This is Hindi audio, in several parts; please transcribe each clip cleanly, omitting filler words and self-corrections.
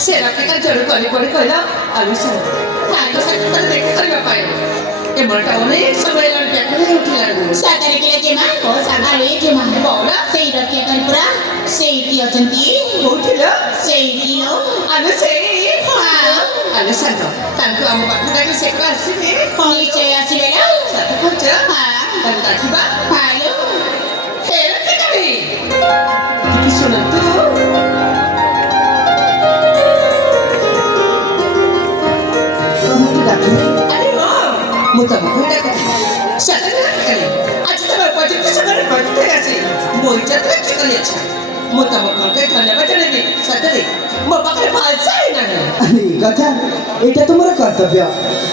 से रखेगा जरूर करी पड़ी कहला आलुसा ताको साथ तर देख करबा पाए ए मोटा ओने समय लड़ के करे उठिला सातारे के के मा को सागारे के मा बोला सेई रखे कर पूरा सेई की अचंती उठिला सेई किलो आलुसे हां आलुसा ताको हम पाखडा के सेका आसीने नीचे आसीलेला साथ खोचा हां ताकिबा हालो फेर के करी कि सुन तू अरे वाह मुता मुखडा का सगळं केले आज तर प्रोजेक्ट सगळं प्रोजेक्ट आहे मोइच्यात लक्ष करायचं मुता मुखडा काय धन्यवाद देणे सगळे मो पाखरे भाषा आहे ना अरे कथा एटा तुमरा कर्तव्य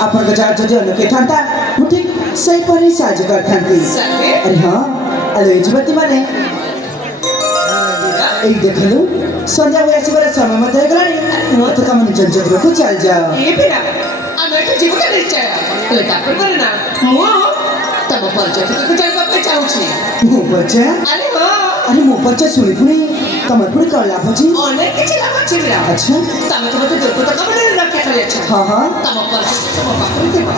आपण गजार जदि अनके थांता मुठी सही परी साज कर थांती सगळे अरे हां अले जीवती माने এই দেখলো সন্ধ্যা হয়ে আসিবার সময় মতো হয়ে গেলানি তো কামনি চঞ্চল রকু চাল যাও ये बेटा আমার তো জীবন ইচ্ছা তাহলে তারপর বলে না মো তব পরিচয় থেকে জানবা পাই চাউছি মো বচ্চা আরে বাহ আরে মো বচ্চা শুনি পুনি তোমার পুরি কল লাভ হচ্ছে অনেক কিছু লাভ আছে বেটা আচ্ছা তবে তোমার তো দুর্গত কবলে রাখা হয়েছে হ্যাঁ হ্যাঁ তব পরিচয় তব পাখরে দেবা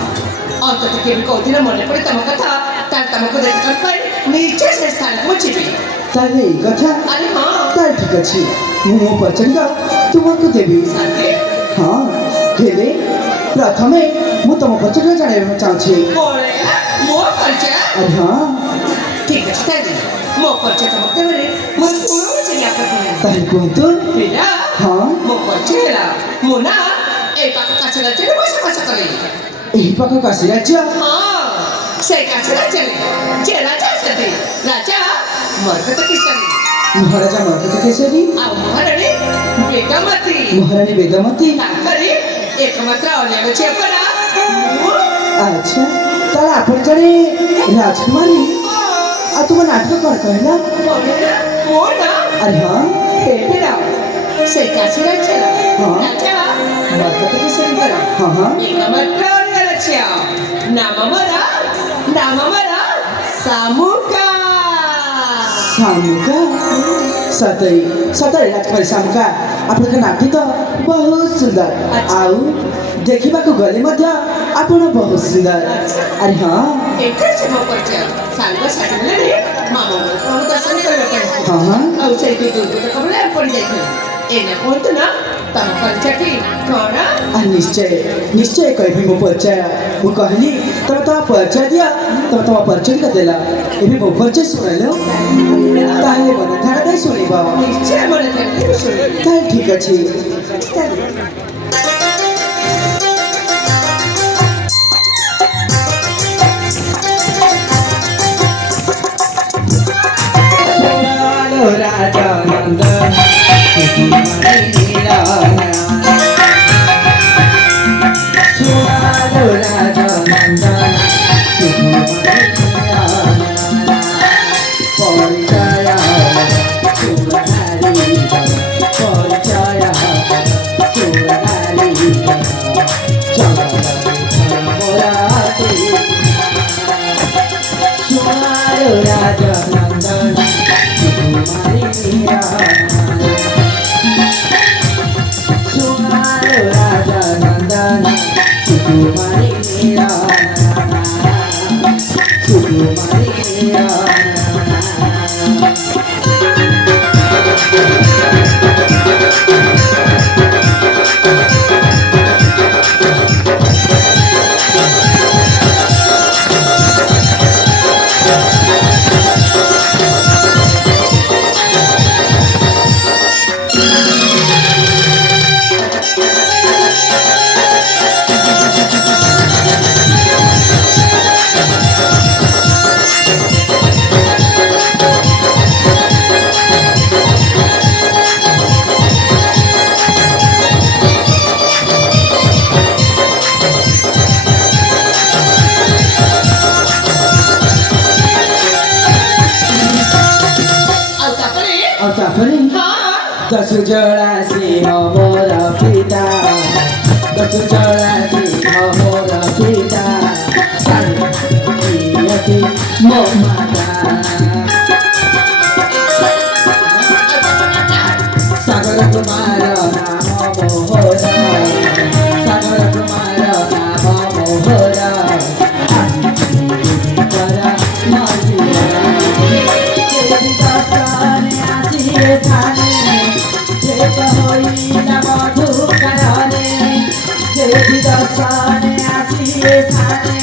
অন্তত কেউ কদিন মনে পড়ে তম কথা তার তমকে দেখতে পাই নিচে সে স্থান পৌঁছিবি তাহলে এই কথা আরে হ্যাঁ তাই ঠিক আছে মো পছন্দ তোমাকে দেবি সাথে হ্যাঁ হেলে প্রথমে মু তোমার পছন্দ জানাইবা চাହୁছি পড়ে মো পরিচয় আরে হ্যাঁ ঠিক আছে তাহলে মো পরিচয় তোমাকে বলে মো পুরো চিনি আপনাকে তাহলে কুহতু বেটা হ্যাঁ মো পরিচয় হেলা মো না এই পাখ কাছে রাজ্যে বসে বসে করে এই পাখ কাছে রাজ্য হ্যাঁ সেই কাছে রাজ্যে যে রাজা আছে রাজা মরকত কিশানি মহারাজা মরকত কেশরী ଆଉ ମହାରାଣୀ ବେଦମତୀ মহারানী বেদমতী ତାଙ୍କରି ଏକମାତ୍ର ଅନ୍ୟ ଝିଅ ପରା আচ্ছা তাহলে আপন জানে রাজকুমারী আর তোমার নাটক কর কহিলা ମୋ ନା আরে হ্যাঁ ବେବିରା ସେଇ କାଶୀର ଝିଅ ହଁ। ରାଜା ମରକତ କିଶୋରୀଙ୍କର হ্যাঁ হ্যাঁ ଏକମାତ୍ର ଅନ୍ୟ ଝିଅ ନାମ ମୋର ଶାମୁକା सामुका सतई सतई राजकुमारी सामुका आपनका नाट्य तो बहुत सुंदर आउ देखिबा को गले मध्य आपण बहुत सुंदर अरे हां ଏକରେ ସେ ମୋ ପରିଚୟ ସାଙ୍ଗ ସାଥି ମିଳିଲେ ମାମା କଣ ଦର୍ଶନ କରିବା ପାଇଁ हां हां ଆଉ ସେଇଠି ଦୁର୍ଗତ କବଳେ ପଡ଼ି ଯାଇଥିଲେ ଏନେ କୁହନ୍ତୁ ନା ତମ ପରିଚୟଟି କଣ निश्चय निश्चय कहबी मो परिचय मु कहली तब तो परिचय दिया तब तो परिचय का देला एबी मो परिचय सुनलो ताहे बने थारा दे सुनिबा ନିଶ୍ଚୟ ମନେ ଥାନ୍ତି ଶୁଣିବି ताहे ठीक अछि राजा नंदन सुनालो राजा नंदन परिचय सुनारी परिचय सुनारी सुनालो राजा नंदन सुनालो राजा नंदन सुकुमारी मीरा सुकुमारी मीरा दस जड़ा सिंह मोर पिता दस जड़ा सिंह मोर पिता शांति मो माता सागर कुमार नाम भेट होइला मधुकरणे देवी दर्शने आसिए थाने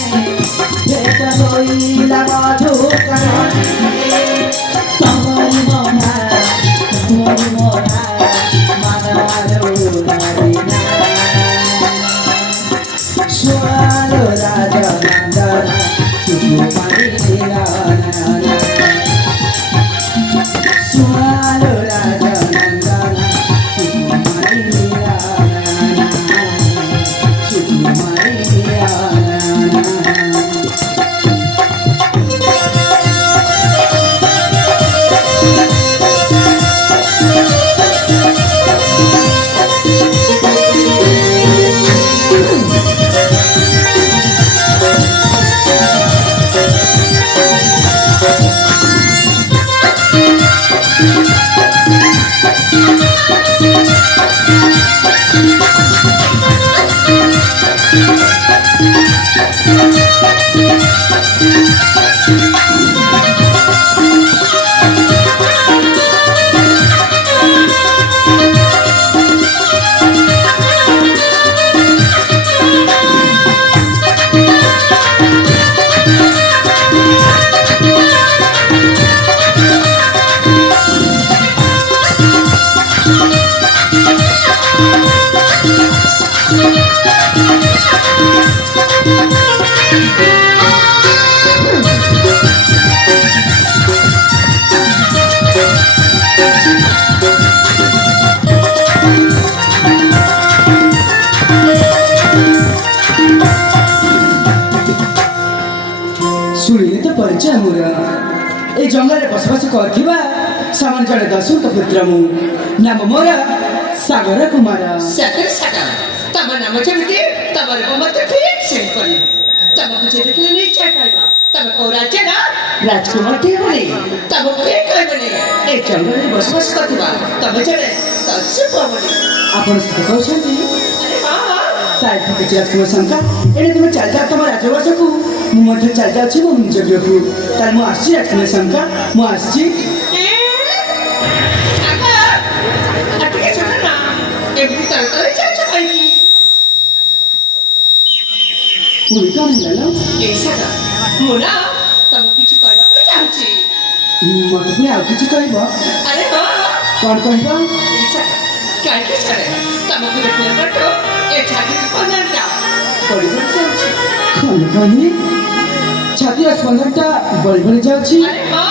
भेट होइला मधुकरणे तमरी मोना मानवालो नारिना स्वालो राजा नंदना सुकुमारी निराना स्वालो राजा नंदना सुकुमारी निराना सुकुमारी निराना ଶୁଣିଲେ ତ ପରିଚୟ ମୋର ଏ ଜଙ୍ଗଲରେ ବସବାସ କରୁଥିବା ସାମାନ୍ୟ ଜଣେ ଦସ୍ୟୁଙ୍କ ପୁତ୍ର ମୁଁ ନାମ ମୋର ସାଗର କୁମାର ସାଗର ସାଗର ତମ ନାମ ଯେମିତି ତମ ରୂପ ମଧ୍ୟ ଠିକ୍ ସେହିପରି ତମକୁ ଯେ ଦେଖିଲେ ନିଶ୍ଚୟ କହିବ ତମେ କୋଉ ରାଜ୍ୟର ରାଜକୁମାରଟିଏ ବୋଲି ତମକୁ କେହି କହିବନି ଏ ଜଙ୍ଗଲରେ ବସବାସ କରୁଥିବା ତମେ ଜଣେ ଦସ୍ୟୁ ପୁଅ ବୋଲି ଆପଣ ସତ କହୁଛନ୍ତି ଆରେ ହଁ ତାହେଲେ ଠିକ୍ ଅଛି ରାଜକୁମାର ଶଙ୍କା ଏଣେ ତୁମେ ଚାଲିଯାଅ ତମ ରାଜବାସକୁ ମୁଁ ମଧ୍ୟ ଚାଲିଯାଉଛି ମୋ ନିଜ ଗୃହକୁ ତାହେଲେ ମୁଁ ଆସିଛି ରାଜକୁମାର ଶଙ୍କା ମୁଁ ଆସିଛି ଟିକେ ଶୁଣ ନା ଏମିତି ତଳେ ଚାଲିଛ କାହିଁକି ପୁଣି କ'ଣ ହେଲା ଏଇ ସାଗର ମୁଁ ନା ତମକୁ କିଛି କହିବାକୁ ଚାହୁଁଛି ମୋତେ ପୁଣି ଆଉ କିଛି କହିବ ଆରେ ହଁ କ'ଣ କହିବ ଏଇ ସାଗର କାହିଁକି ଛାଡ଼େ ତମକୁ ଦେଖିଲା ପରଠୁ ଏ ଛାତିର ସ୍ପନ୍ଦନଟା ବଢ଼ିବଢ଼ି ଯାଉଛି କ'ଣ କହିଲି ଛାତିର ସ୍ପନ୍ଦନଟା ବଳି ବଳି ଯାଉଛି ଆରେ ହଁ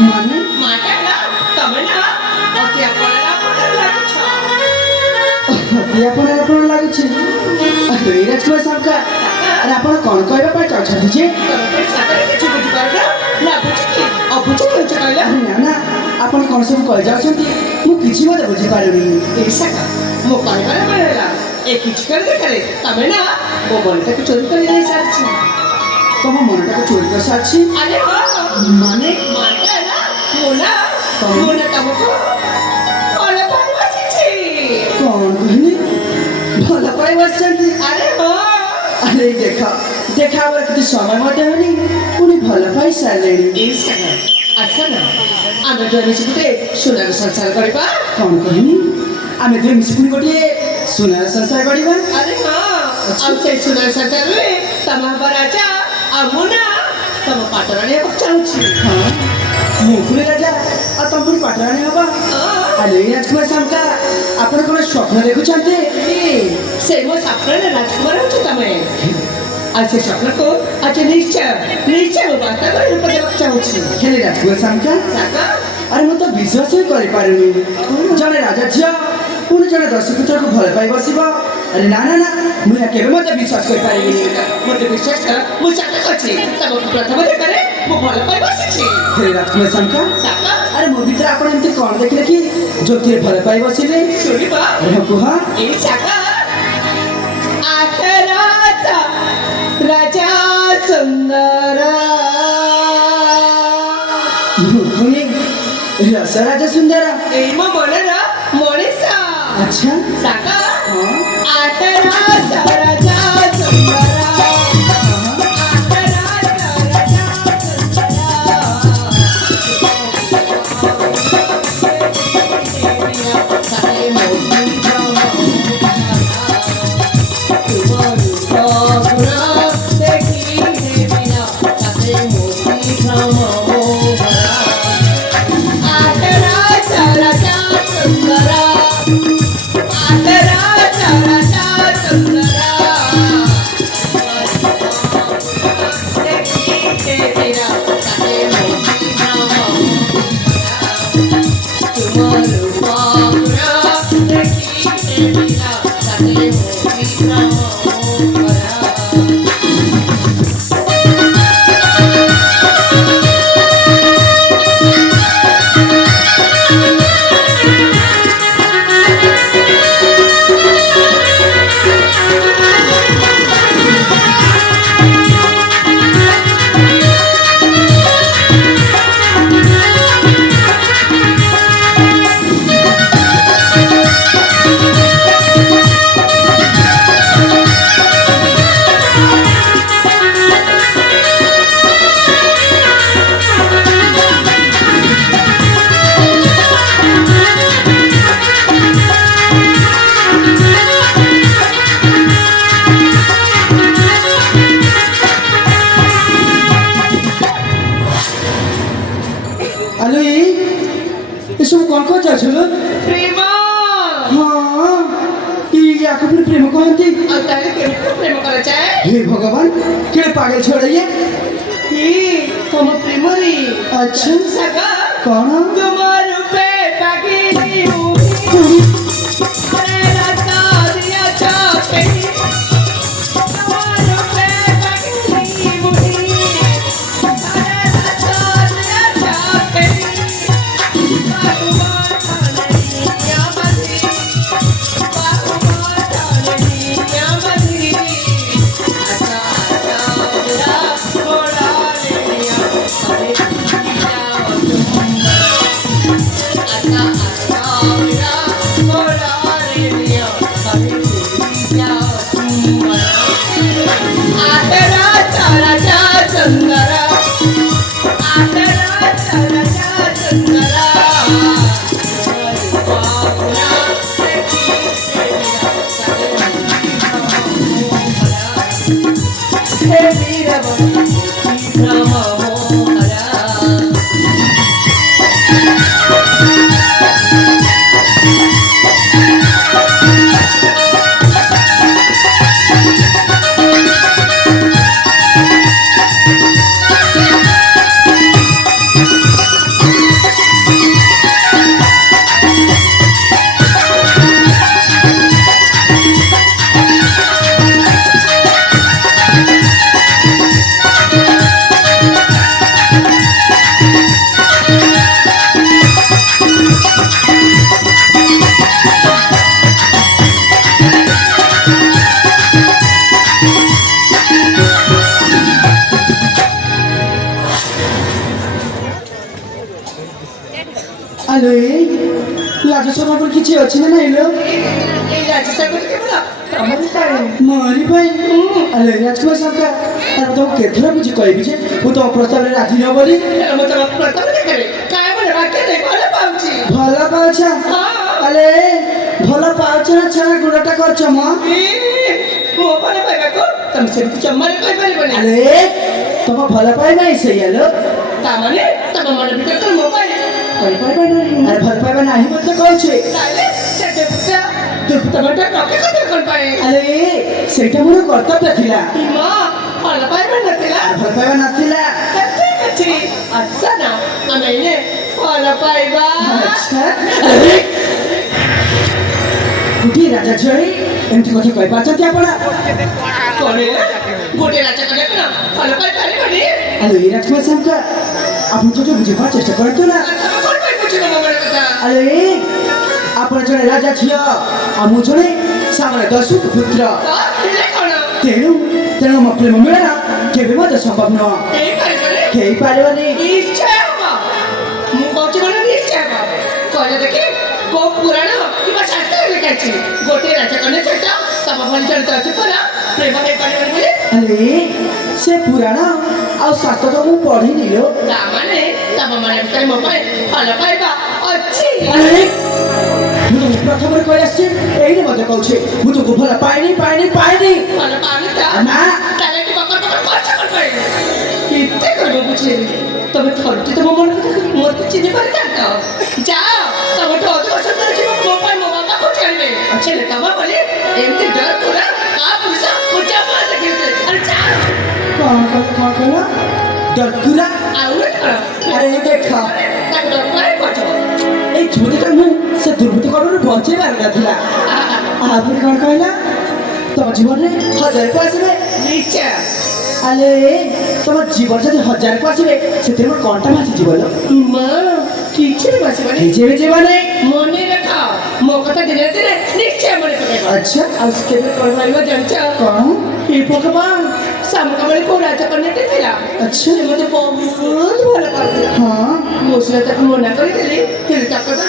ମାନେ ମାଟା ନା ତମେ ନା ଅତି ଆପଣ ଲାଗୁଛ ଆପଣ ଲାଗୁଛି ଏଇ ରାଜକୁମାର ଶଙ୍କା ଆରେ ଆପଣ କ'ଣ କହିବା ପାଇଁ ଚାହୁଁଛନ୍ତି ଯେ ତମେ ପାଇଁ ସାଗର କିଛି ବୁଝିପାରୁନ ଲାଗୁଛି କି ଅବୁଝ କହୁଛ କହିଲ ନା ନା ଆପଣ କ'ଣ ସବୁ କହିଯାଉଛନ୍ତି ମୁଁ କିଛି ମଧ୍ୟ ବୁଝିପାରୁନି ଏଇ ସାଗର ମୋ କହିବାର ବେଳ ହେଲା ଏ କିଛି କରି ଦେଖାରେ ତମେ ନା ମୋ ମନଟାକୁ ଚୋରି କରି ନେଇ ସାରିଛ ତମ ମନଟାକୁ ଚୋରି କରିସାରିଛି ଆରେ ହଁ ମାନେ ମାଟା ନା ମୁଁ ନା ତମକୁ ଭଲ ପାଇ ବସିଛି କ'ଣ କହିଲି ଭଲ ପାଇ ବସିଛନ୍ତି ଆରେ ହଁ ଆରେ ଦେଖା ହେବାର କିଛି ସମୟ ମଧ୍ୟ ହଉନି ପୁଣି ଭଲ ପାଇ ସାରିଲେଣି ଏଇ ସାଗର ଆସ ନା ଆମେ ଦୁଇ ମିଶି ଗୋଟେ ସୁନାର ସଂସାର କରିବା କ'ଣ କହିଲି ଆମେ ଦୁଇ ମିଶି ପୁଣି ଗୋଟିଏ ସୁନାର ସଂସାର କରିବା ଆରେ ହଁ ଆଉ ସେଇ ସୁନାର ସଂସାରରେ ତମ ହବ ରାଜା ଆଉ ମୁଁ ନା ତମ ପାଟରାଣୀ ହେବାକୁ ଚାହୁଁଛି ହଁ ମୁଁ ପୁଣି ରାଜା ଆଉ ତମ ପୁଣି ପାଟରାଣୀ ହବ ଆରେ ଏଇ ରାଜକୁମାର ଶଙ୍କା ଆପଣ କ'ଣ ସ୍ୱପ୍ନ ଦେଖୁଛନ୍ତି ସେ ମୋ ସ୍ୱପ୍ନରେ ରାଜକୁମାର ଅଛ ତମେ ଆଉ ସେ ସ୍ୱପ୍ନକୁ ଆଜି ନିଶ୍ଚୟ ମୁଁ ବାସ୍ତବରେ ରୂପ ଦେବାକୁ ଚାହୁଁଛି ହେଲେ ରାଜକୁମାର ଶଙ୍କା ସାଗର ଆରେ ମୁଁ ତ ବିଶ୍ୱାସ ହିଁ କରିପାରୁନି ଜଣେ ରାଜା ଝିଅ ପୁଣି ଜଣେ ଦସ୍ୟୁପୁତ୍ରକୁ ଭଲ ପାଇ ବସିବ ଆରେ ନା ନା ନା ମୁଁ ଏହା କେବେ ମଧ୍ୟ ବିଶ୍ୱାସ କରିପାରିବିନି ମୋତେ ବିଶ୍ୱାସ କର ମୁଁ ସତ କହୁଛି ତମକୁ ପ୍ରଥମ ଦେଖାରେ ମୁଁ ଭଲ ପାଇ ବସିଛି ହେଲେ ରାଜକୁମାର ଶଙ୍କା ସାଗର ଆରେ ମୋ ଭିତରେ ଆପଣ ଏମିତି କ'ଣ ଦେଖିଲେ କି ଯୋଉଥିରେ ଭଲ ପାଇ ବସିଲେ ଶୁଣିବ ଆରେ ହଁ କୁହ ଏଇ ସାଗର ଆଖରାତ ରାଜା ସୁନ୍ଦର ପୁଣି ରସରାଜ ସୁନ୍ଦର ଏଇ ମୋ ମନର ମଣିଷ ଆଚ୍ଛା ସାଗର ହଁ ଆଖରାତ ରାଜା ସୁନ୍ଦର আলো এসব কଣ কଣ যাচ্ছিল ପ୍ରେମ ହଁ ୟାକୁ ପୁଣି ପ୍ରେମ କହନ୍ତି ଆଉ ତାହେଲେ କେମିତି ପ୍ରେମ କରାଯାଏ ହେ ଭଗବାନ କେଡ଼େ ପାଗଳ ଛୁଆଟା ଇଏ ତମ ପ୍ରେମରେ ଆଚ୍ଛା ସାଗା କଣ ତୁମ ରୂପେ ପାଗିଲି अरे राता दिया चाहते तुम्हारे पे पगली मुड़ी अरे राता दिया चाहते बाहुआ ठाने या मधी बाहुआ ठाने या मधी आता आता मेरा थोड़ा ले लिया अरे जाओ तुम आता आता मेरा थोड़ा ले लिया अरे जाओ तुम आतेरा चला जा चंदरा आतेरा चला जा चंदरा बाबूरा देखी मेरा हे वीरा राम मोहरा আলো লাজ সভা বলে কিছু ଅଛି না নাইলো এই রাজস্থান করে কেবল আমাদের তারে মারি ভাই আলো রাজকুমার সাহেব আর তো কেতলা বুঝি কইবি যে ମୁଁ ତ ପ୍ରସ୍ତାବରେ ରାଜି ନ ବୋଲି ମୁଁ ତମ ପ୍ରଥମ ଦେଖରେ କାୟ ମାନେ ବାକ୍ୟ ଦେଇ ଭଲ ପାଉଛି ଭଲ ପାଉଛ ଆଲେ ଭଲ ପାଉଛ ନା ଛାଡା ଗୁଡ଼ଟା କରୁଛ ମ ମୋ ଭଲ ପାଇବାକୁ ତମେ ସେମିତି ଜମାରେ କହିପାରିବନି ଆଲେ ତମ ଭଲ ପାଇବା ହିଁ ସେଇ ଆଲୋ ତାମାନେ ତମ ମନ ଭିତରେ ତ ମୋ ପାଇଁ କରିପାରିବା ନାହିଁ ଆରେ ଭଲ ପାଇବା ନାହିଁ ବୋଲି ତ କହୁଛି ତାହେଲେ ସେ ଦୁର୍ପୃତମଟା ରଖେ କଥା କଣ ପାଇଁ ଆରେ ସେଇଟା ମୋର କର୍ତ୍ତବ୍ୟ ଥିଲା ମା ଭଲ ପାଇବା ନଥିଲା আর ଭଲ ପାଇବା ନଥିଲା ଠିକ ଅଛି ଆଚ୍ଛା ନା ଆମେ ଏଇନେ ଭଲ ପାଇବା ଆଚ୍ଛା ଆରେ ଗୋଟିଏ ରାଜା ଝିଅ ଏମିତି କଥା କହିପାରୁଛନ୍ତି ଆପଣ କଣ ଗୋଟେ ରାଜା କଲେ କଣ ଭଲ ପାଇପାରିବନି ଆରେ এই রাজকুমার সাহেব আপনি তো বুঝিবার চেষ্টা করতো না ତମେ କଣ ପାଇଁ ବୁଝିବ ମୋ ମନ କଥା আরে ଆପଣ ଜଣେ ରାଜା ଝିଅ ଆଉ ମୁଁ ଜଣେ ସାମର ଦସ୍ୟୁଙ୍କ ପୁତ୍ର ହେଲେ କଣ ତେଣୁ ତେଣୁ ମୋ ପ୍ରେମ ମିଳନ କେବେ ମଧ୍ୟ ସମ୍ଭବ ନୁହଁ ହେଇପାରିବନି ହେଇପାରିବନି ନିଶ୍ଚୟ ହବ ମୁଁ କହୁଛି କଣ ନିଶ୍ଚୟ ହବ କହିଲେ ଦେଖି କୋଉ ପୁରାଣ କିମ୍ବା ଶାସ୍ତ୍ରରେ ଲେଖା ଅଛି ଗୋଟିଏ ରାଜା କନ୍ୟା ସହିତ ତମ ଭଳି ଜଣେ ଦସ୍ୟୁଙ୍କର ପ୍ରେମ ହେଇପାରିବନି ବୋଲି ଆରେ ସେ ପୁରାଣ ଆଉ ଶାସ୍ତ୍ର ତ ମୁଁ ପଢିନି ଲୋ ତାମାନେ ତମ ମନ ଭିତରେ ମୋ ପାଇଁ ଭଲ ପାଇବା ଅଛି ଆରେ ମୁଁ ତ ପ୍ରଥମରେ କହି ଆସିଛି ଏଇନେ ମଧ୍ୟ କହୁଛି ମୁଁ তোকে ଭଲ ପାଇନି ପାଇନି ପାଇନି ଭଲ ପାଉନି ତ ନା ତାହେଲେ ଏଠି ବକର ବକର ଖର୍ଚ୍ଚ କରିପାରିବି କେତେ କରିବ ବୁଝେଇବି ତମେ ଥରୁଛି ତମ ମନ କଥା ମୋତେ ଚିହ୍ନି ପାରିଥାନ୍ତ ଯାଅ ତମଠୁ ଅଧିକ ସୁନ୍ଦର ଥିବ ମୋ ପାଇଁ ମୋ ବାପାକୁ ଛାଡ଼ିବେ ছেলে ତମ ବୋଲି ଏମିତି ଡର ପୁରା ଆ ପୁରୁଷ ପୂଜା ମା ଦେଖିଲେ ଆରେ ଯାଅ କଣ କହିଲ ଡରକୁରା ଆଉ କଣ ଆରେ ଦେଖ ତାକୁ ଡର ପାଏ ପଛ এই ঝুঁটিটা ମୁଁ ସେ ଦୁର୍ବୃତ୍ତ କଡ଼ରୁ ବଞ୍ଚେଇବାର ନଥିଲା ଆପଣ କ'ଣ କହିଲା ତମ ଜୀବନରେ 1000 ଆସିବେ ନିଶ୍ଚୟ ଆଲେ ତମ ଜୀବନ ଯଦି 1000 ଆସିବେ ସେଥିରେ ମୋର କଣଟା ଭାସିଯିବ ଲୋ ମା କିଛି ବି ଆସିବନି କିଛି ବି ଯିବନି ମନେ ରଖ ମୋ କଥା ଦିନେ ଦିନେ ନିଶ୍ଚୟ ମନେ ପକେଇବ ଆଚ୍ଛା ଆଉ କେବେ କ'ଣ ଭାବିବ ଜାଣିଛ କ'ଣ ହେ ଭଗବାନ ସାମୁକା ବେଳେ କୋଉ ରାଜକନ୍ୟାଟେ ଥିଲା ଆଚ୍ଛା ସେ ମୋତେ ବହୁତ ଭଲ ପାଉଥିଲା ହଁ ମୁଁ ସିନା ତାକୁ ମନା କରିଦେଲି ହେଲେ ତା କଥା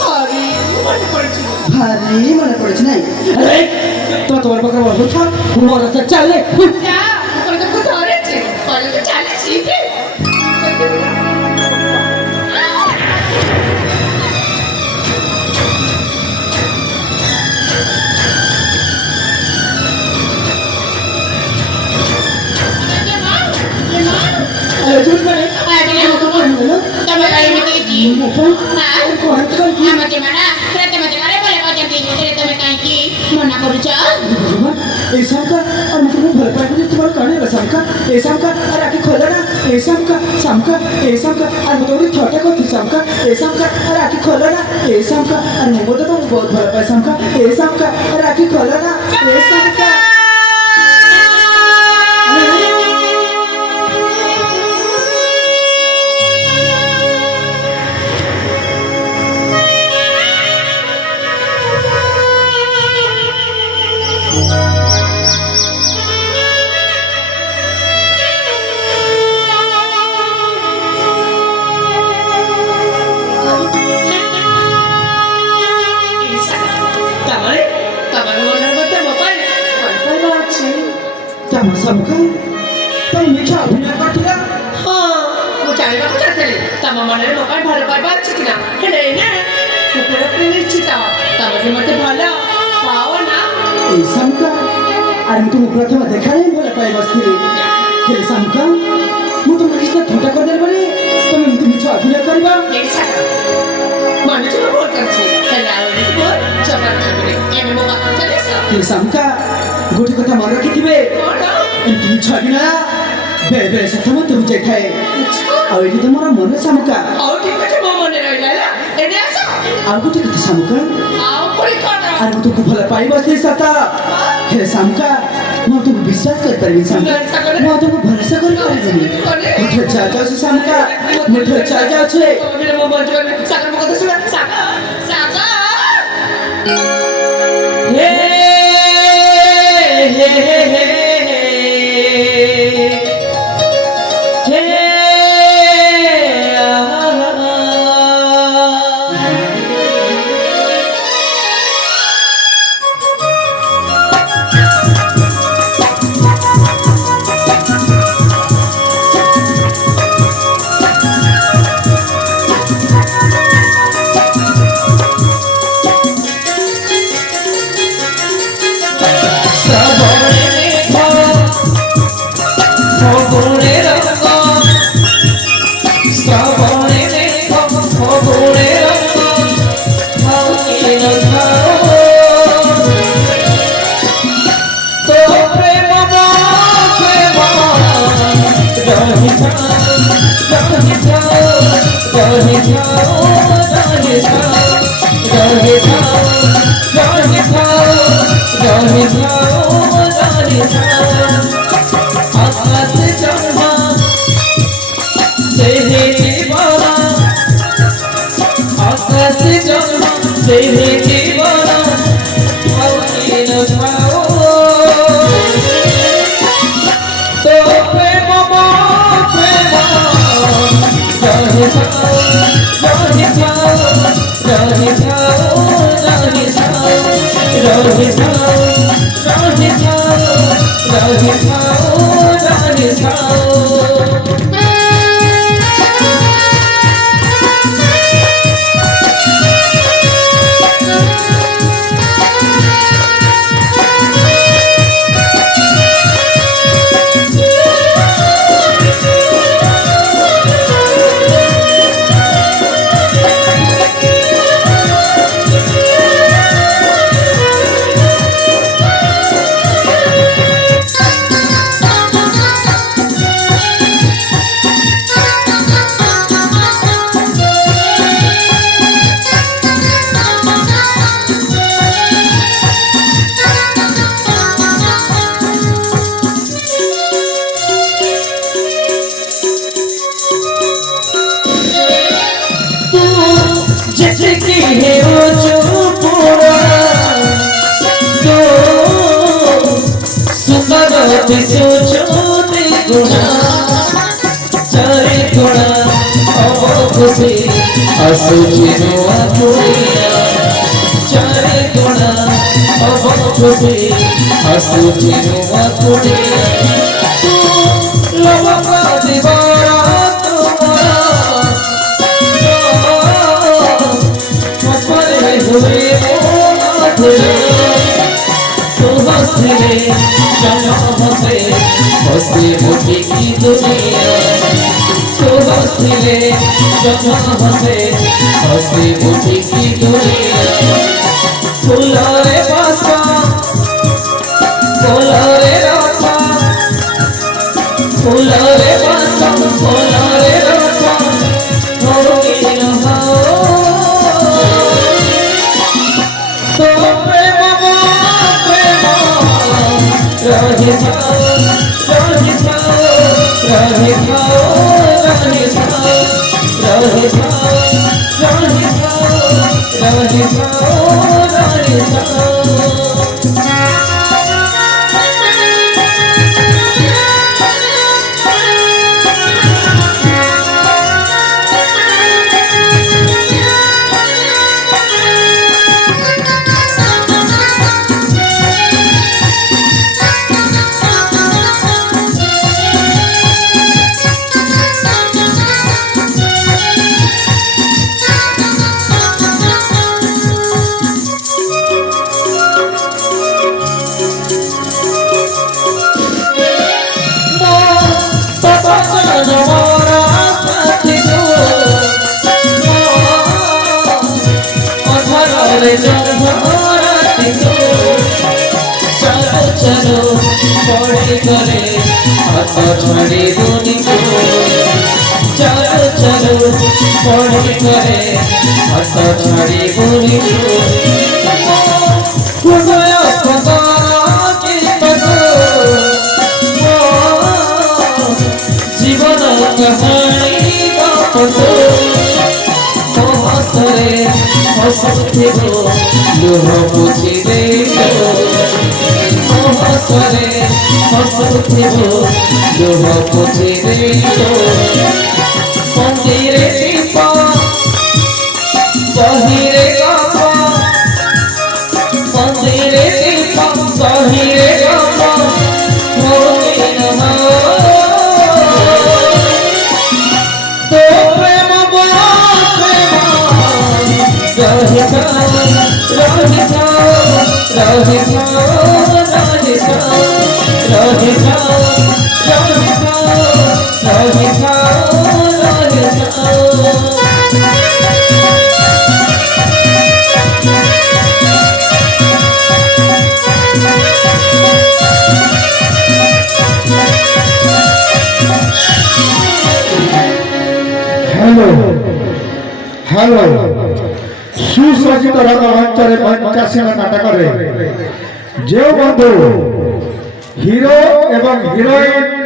ଭାରି ମନେ ପଡ଼ିଛି ଭାରି ମନେ ପଡ଼ୁଛି ନାଇଁ ଆରେ তোমার পাখে বসে থাক তোমার রাস্তা চালে যা ওখানে তো ধরেছে কলেজে চালিয়েছি আরে চুপ করে Tama kayo matiti. Ha? কোন কোন কি Ama mana? Kereta mati kare boleh kau jadi kereta mati. Mana kau rujuk? ऐसा का और मैं तुम्हें भर पाएंगे तुम्हारा कहने रसम का ऐसा का और आके खोला ना ऐसा का शाम का ऐसा का और मैं तुम्हें छोटा को थी शाम का ऐसा का और आके खोला ना ऐसा का और मैं बोलता हूँ बहुत भर पाए शाम का ऐसा का और आके खोला ना ऐसा का Tama samka, tama micha abhinay kartila. ମୁଁ ଜାଣିବାକୁ ଚାହୁଁଥିଲି ତମ ମନରେ ମୋ ପାଇଁ ଭଲ ପାଇବା ଅଛି କି ନା ହେଲେ ଏଇନା ମୁଁ ପୁରାପୁରି ନିଶ୍ଚିତ ତମେ ବି ମୋତେ ଭଲ ପାଅ ନା ऐसा का और मैं तुम्हें प्रथम देखा नहीं बोला पाए बस थी हेले samka, मैं तो मरीज़ थोड़ा कर दे बने तो मैं तुम मिचा abhinay करिबा. ମନୁଷ୍ୟ ଭୁଲ କରିଛି ହେଲେ ଆଉ ଭୁଲ ଜମା କରିବନି ଏବେ ମୋ କଥା ଚାଲିସ हेले samka, गोटी कथा मन रखिथिबे. କ'ଣ तुम छागिना बेरे बेरे सत्ता मत हो जाए खाए और ये तो मोरा मन samka. ଆଉ ଠିକ ଅଛି ମୋ ମନେ ରହିଲା ହେଲା ଏନେ ଆସ और गोटी कथा samka. ଆଉ ପୁଣି କ'ଣ और मैं तुमको भला पाई बस नहीं सकता हे samka, मैं तुमको विश्वास कर पारी samka. मैं तुमको भरोसा कर पारी. मुझे चाचा से samka, मुझे चाचा से. ତମ ବିନା ମୋ ବଞ୍ଚିବନି ସାଗର ମୋ କଥା ଶୁଣ ସାଗର ସାଗର ହେ ହେ ହେ ହେ ଅତି ସୁଚୋତି ଗୁଣା ଚାରି ଗୁଣା ହବ ଖୁସି ଆସୁଛି ନୂଆ କୁଳିଆ ଚାରି ଗୁଣା ହବ ଖୁସି ଆସୁଛି ନୂଆ କୁଳିଆ ଲବ ପ୍ରତିବର ତୁମର ହୁଏ तू हंसले चलो हंसे हंसे मुझे की दुनिया तू हंसले चलो हंसे हंसे मुझे की दुनिया फुलारे बासा फुलारे रासा फुलारे बासा फुलारे रासा होगी ना तो प्रेम राधे जाओ राधे जाओ राधे जाओ राधे जाओ राधे जाओ राधे जाओ राधे जाओ राधे जाओ चलो चलो पड़े करे हाथ छड़े बोनी को चलो चलो पड़े करे हाथ छड़े बोनी को जीवन कहानी हसरे हसुथिबो लुह बुझी देलो हसरे हसुथिबो लुह बुझी देलो मंदिरे दीप बहिरे गप मंदिरे दीप बहिरे गप होई नहा राधे जाओ राधे जाओ राधे जाओ राधे जाओ राधे जाओ राधे जाओ राधे जाओ राधे जाओ हेलो हेलो सुसज्जित रंगमंचरे पंचाशीन नाटक जो बंधु हिरो एवं हिरोइन